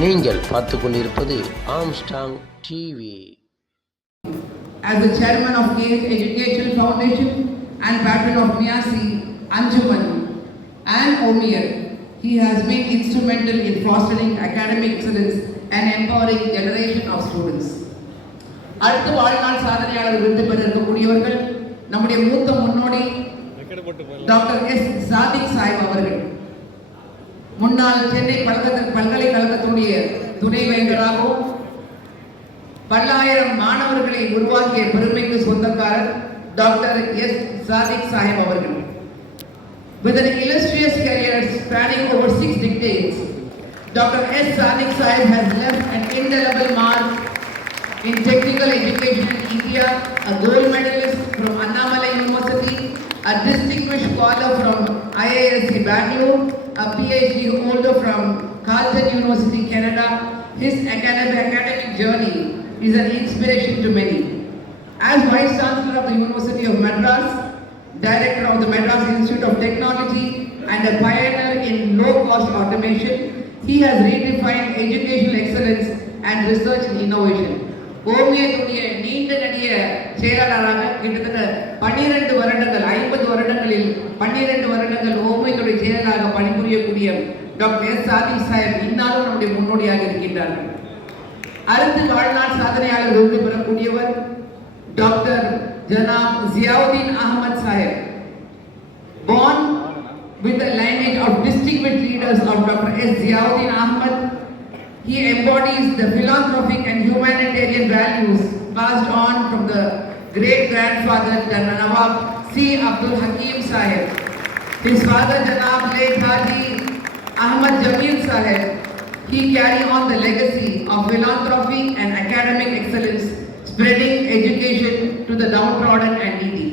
நீங்கள் பார்த்து கொண்டிருப்பது Armstrong TV. As the chairman of KH Educational Foundation and patron of Miyasi, Anjuman and Omir, he has been instrumental in fostering academic excellence and empowering generation of students. அடுத்த வாழ்நாள் சாதனையாளர் விருது பெற இருக்கக்கூடியவர்கள் நம்முடைய மூத்த முன்னோடி டாக்டர் எஸ் சாதிக் சாஹிப் அவர்கள். முன்னாள் சென்னை பல்கலைக்கழகத்துடைய துணைவேந்தராகவும் பல்லாயிரம் மாணவர்களை உருவாக்கிய பெருமைக்கு சொந்தக்காரர் டாக்டர் எஸ் சாதிக் சாஹிப் அவர்கள். With an illustrious career spanning over 6 decades, Dr. S. Sadiq Sahib has left an indelible mark in technical education in India, a gold medalist from Annamalai University, a distinguished scholar from IISc Bangalore, a PhD holder from Carleton University, Canada. His academic journey is an inspiration to many. As Vice Chancellor of the University of Madras, Director of the Madras Institute of Technology, and a pioneer in low-cost automation, he has redefined educational excellence and research and innovation. ஓமியத்துடைய நீண்ட நெடிய செயலாளராக கிட்டத்தட்ட 12 வருடங்கள் 50 வருடங்களில் 12 வருடங்கள் ஓமியத்துடைய செயலாளராக பணிபுரியக்கூடிய டாக்டர் எஸ் சாதிக் சாஹிப் இன்னாலும் நம்முடைய முன்னோடியாக இருக்கின்றார்கள். அடுத்து வாழ்நாள் சாதனையாளர் விருது பெறக்கூடியவர் doctor Janab Ziauddin Ahmed Sahib. Born with the lineage of distinguished leaders of Dr. S. Ziauddin Ahmad, he embodies the philanthropic and humanitarian values passed on from the great-grandfather Nawab C. Abdul Hakim Sahib. His father Janab late Haji Ahmad Jamil Sahib, he carried on the legacy of philanthropy and academic excellence, spreading education to the downtrodden and needy.